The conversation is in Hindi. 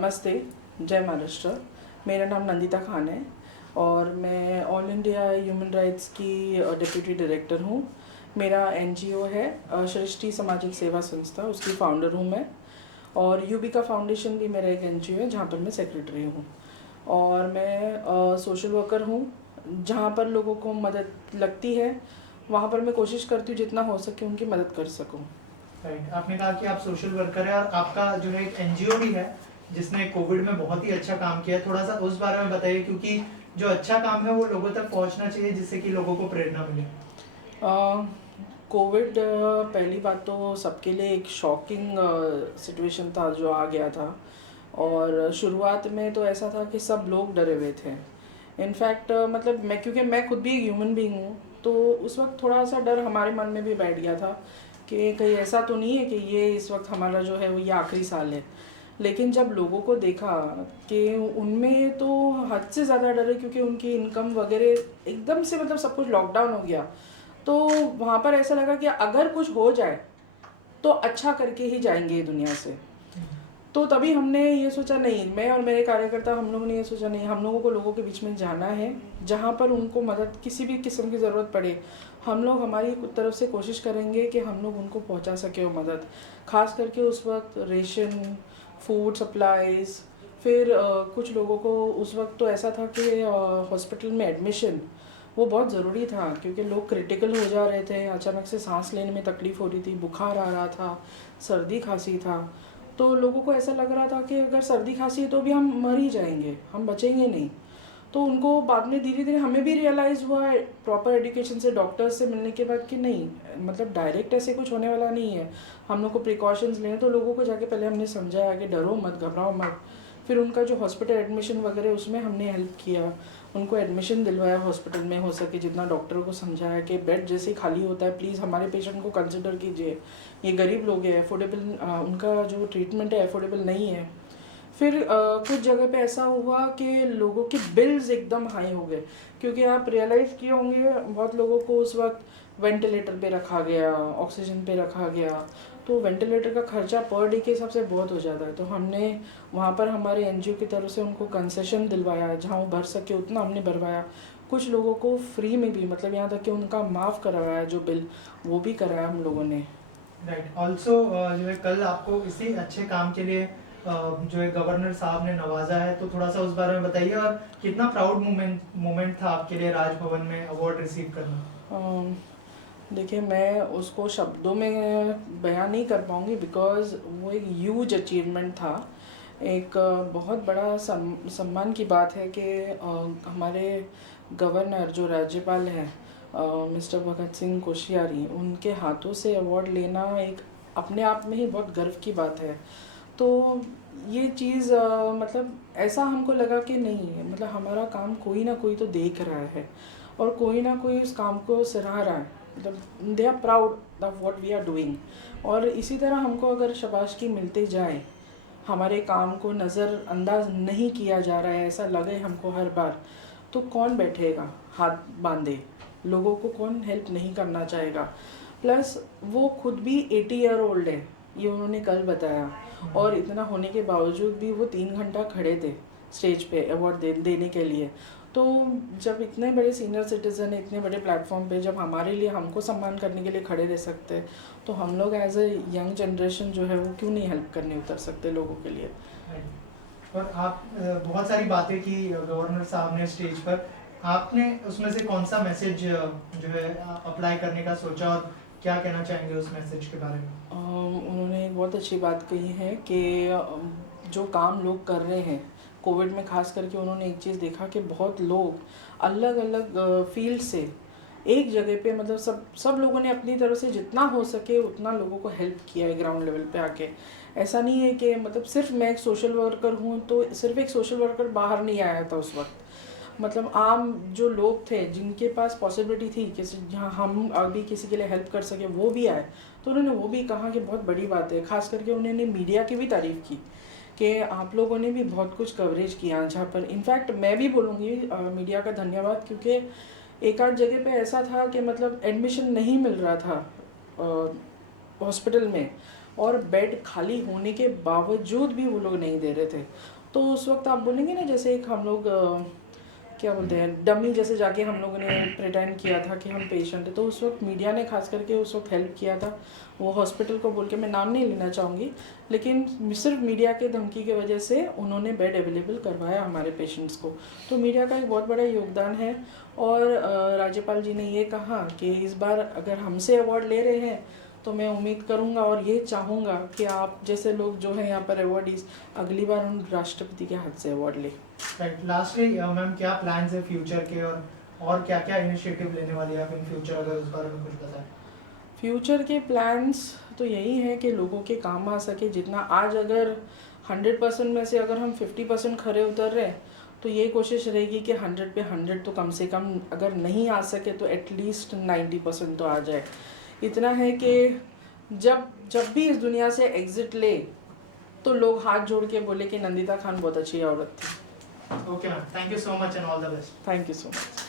नमस्ते, जय महाराष्ट्र। मेरा नाम नंदिता खान है और मैं ऑल इंडिया ह्यूमन राइट्स की डिप्यूटी डायरेक्टर हूँ। मेरा एनजीओ है सृष्टि सामाजिक सेवा संस्था, उसकी फाउंडर हूँ मैं। और यूबिका फाउंडेशन भी मेरा एक एनजीओ है जहाँ पर मैं सेक्रेटरी हूँ। और मैं सोशल वर्कर हूँ। जहाँ पर लोगों को मदद लगती है वहाँ पर मैं कोशिश करती हूँ जितना हो सके उनकी मदद कर सकूँ। राइट, आपने कहा कि आप सोशल वर्कर है और आपका जो है एक एनजीओ भी है जिसने कोविड में बहुत ही अच्छा काम किया है। थोड़ा सा उस बारे में बताइए, क्योंकि जो अच्छा काम है वो लोगों तक पहुंचना चाहिए जिससे कि लोगों को प्रेरणा मिले। कोविड पहली बात तो सबके लिए एक शॉकिंग सिचुएशन था जो आ गया था। और शुरुआत में तो ऐसा था कि सब लोग डरे हुए थे। इनफैक्ट मतलब क्योंकि मैं खुद भी एक ह्यूमन बीइंग हूँ, तो उस वक्त थोड़ा सा डर हमारे मन में भी बैठ गया था कि कहीं ऐसा तो नहीं है कि ये इस वक्त हमारा जो है वो ये आखिरी साल है। लेकिन जब लोगों को देखा कि उनमें तो हद से ज़्यादा डर है, क्योंकि उनकी इनकम वगैरह एकदम से मतलब सब कुछ लॉकडाउन हो गया, तो वहाँ पर ऐसा लगा कि अगर कुछ हो जाए तो अच्छा करके ही जाएंगे ये दुनिया से। तो तभी हमने ये सोचा, नहीं, मैं और मेरे कार्यकर्ता हम लोगों ने ये सोचा, नहीं, हम लोगों को लोगों के बीच में जाना है। जहाँ पर उनको मदद किसी भी किस्म की ज़रूरत पड़े, हम लोग हमारी तरफ से कोशिश करेंगे कि हम लोग उनको पहुँचा सके वो मदद। ख़ास करके उस वक्त रेशन, फूड सप्लाइज़, फिर कुछ लोगों को उस वक्त तो ऐसा था कि हॉस्पिटल में एडमिशन वो बहुत ज़रूरी था, क्योंकि लोग क्रिटिकल हो जा रहे थे, अचानक से सांस लेने में तकलीफ़ हो रही थी, बुखार आ रहा था, सर्दी खांसी था। तो लोगों को ऐसा लग रहा था कि अगर सर्दी खांसी है तो भी हम मर ही जाएंगे, हम बचेंगे नहीं। तो उनको बाद में धीरे धीरे हमें भी रियलाइज़ हुआ प्रॉपर एजुकेशन से, डॉक्टर्स से मिलने के बाद कि नहीं, मतलब डायरेक्ट ऐसे कुछ होने वाला नहीं है, हम लोग को प्रिकॉशंस लें। तो लोगों को जाके पहले हमने समझाया कि डरो मत, घबराओ मत। फिर उनका जो हॉस्पिटल एडमिशन वगैरह उसमें हमने हेल्प किया, उनको एडमिशन दिलवाया हॉस्पिटल में, हो सके जितना डॉक्टरों को समझाया कि बेड जैसे ही खाली होता है प्लीज़ हमारे पेशेंट को कंसिडर कीजिए, ये गरीब लोग हैं, अफोर्डेबल उनका जो ट्रीटमेंट है अफोर्डेबल नहीं है। फिर कुछ जगह पे ऐसा हुआ कि लोगों के बिल्स एकदम हाई हो गए, क्योंकि आप रियलाइज़ किए होंगे बहुत लोगों को उस वक्त वेंटिलेटर पे रखा गया, ऑक्सीजन पे रखा गया, तो वेंटिलेटर का खर्चा पर डे के हिसाब से बहुत हो जाता है। तो हमने वहाँ पर हमारे एनजीओ की तरफ से उनको कंसेशन दिलवाया, जहाँ वो भर सके उतना हमने भरवाया। कुछ लोगों को फ्री में भी, मतलब यहाँ तक कि उनका माफ़ करवाया जो बिल, वो भी कराया हम लोगों ने। राइट, ऑल्सो जो है कल आपको इसी अच्छे काम के लिए जो है गवर्नर साहब ने नवाजा है, तो थोड़ा सा उस बारे में बताइए और कितना प्राउड मोमेंट था आपके लिए राजभवन में अवार्ड रिसीव करना। देखिए, मैं उसको शब्दों में बयान नहीं कर पाऊँगी, बिकॉज़ वो एक ह्यूज अचीवमेंट था। एक बहुत बड़ा सम्मान की बात है कि हमारे गवर्नर जो राज्यपाल हैं मिस्टर भगत सिंह कोश्यारी, उनके हाथों से अवार्ड लेना एक अपने आप में ही बहुत गर्व की बात है। तो ये चीज़ मतलब ऐसा हमको लगा कि नहीं, मतलब हमारा काम कोई ना कोई तो देख रहा है और कोई ना कोई उस काम को सराह रहा है, मतलब they are proud of what we are doing. और इसी तरह हमको अगर शाबाशी मिलते जाए, हमारे काम को नज़रअंदाज नहीं किया जा रहा है ऐसा लगे हमको हर बार, तो कौन बैठेगा हाथ बांधे, लोगों को कौन हेल्प नहीं करना चाहेगा। प्लस वो खुद भी 80 ईयर ओल्ड है, ये उन्होंने कल बताया, और इतना होने के बावजूद भी वो 3 घंटा खड़े थे स्टेज पे अवार्ड देने के लिए। तो जब इतने बड़े सीनियर सिटीज़न इतने बड़े प्लेटफॉर्म पे जब हमारे लिए, हमको सम्मान करने के लिए खड़े रह सकते हैं, तो हम लोग एज ए यंग जनरेशन जो है वो क्यों नहीं हेल्प करने उतर सकते लोगों के लिए। और आप बहुत सारी बातें की गवर्नर साहब ने स्टेज पर, आपने उसमें से कौन सा मैसेज जो है अप्लाई करने का सोचा और क्या कहना चाहेंगे उस मैसेज के बारे में? उन्होंने एक बहुत अच्छी बात कही है कि जो काम लोग कर रहे हैं कोविड में, खास करके उन्होंने एक चीज़ देखा कि बहुत लोग अलग अलग फील्ड से एक जगह पे, मतलब सब लोगों ने अपनी तरफ से जितना हो सके उतना लोगों को हेल्प किया है ग्राउंड लेवल पे आके। ऐसा नहीं है कि मतलब सिर्फ मैं एक सोशल वर्कर हूँ तो सिर्फ एक सोशल वर्कर बाहर नहीं आया था उस वक्त, मतलब आम जो लोग थे जिनके पास पॉसिबिलिटी थी किसी, जहाँ हम अभी किसी के लिए हेल्प कर सके, वो भी आए। तो उन्होंने वो भी कहा कि बहुत बड़ी बात है। खास करके उन्होंने मीडिया की भी तारीफ़ की कि आप लोगों ने भी बहुत कुछ कवरेज किया, जहाँ पर इनफैक्ट मैं भी बोलूँगी मीडिया का धन्यवाद, क्योंकि एक आध जगह पे ऐसा था कि मतलब एडमिशन नहीं मिल रहा था हॉस्पिटल में, और बेड खाली होने के बावजूद भी वो लोग नहीं दे रहे थे। तो उस वक्त आप बोलेंगे ना, जैसे एक हम लोग क्या बोलते हैं, डमी जैसे जाके हम लोगों ने प्रिटेंड किया था कि हम पेशेंट हैं। तो उस वक्त मीडिया ने खास करके उस वक्त हेल्प किया था। वो हॉस्पिटल को बोल के मैं नाम नहीं लेना चाहूँगी, लेकिन सिर्फ मीडिया के धमकी की वजह से उन्होंने बेड अवेलेबल करवाया हमारे पेशेंट्स को। तो मीडिया का एक बहुत बड़ा योगदान है। और राज्यपाल जी ने ये कहा कि इस बार अगर हमसे अवार्ड ले रहे हैं तो मैं उम्मीद करूंगा और ये चाहूँगा कि आप जैसे लोग जो हैं यहाँ पर अवार्डीज अगली बार उन राष्ट्रपति के हाथ से अवार्ड ले। राइट, लास्टली मैम क्या प्लान्स है फ्यूचर के, और क्या क्या इनिशिएटिव लेने वाली है आप इन फ्यूचर, अगर उस बारे में कुछ बताएं। फ्यूचर के प्लान्स तो यही है कि लोगों के काम आ सके जितना। आज अगर 100% में से अगर हम 50% खरे उतर रहे हैं तो ये कोशिश रहेगी कि 100 पे 100 तो कम से कम, अगर नहीं आ सके तो एटलीस्ट 90% तो आ जाए। इतना है कि जब भी इस दुनिया से एग्जिट ले तो लोग हाथ जोड़ के बोले कि नंदिता खान बहुत अच्छी औरत थी। Okay ma'am, thank you so much and all the best. Thank you so much.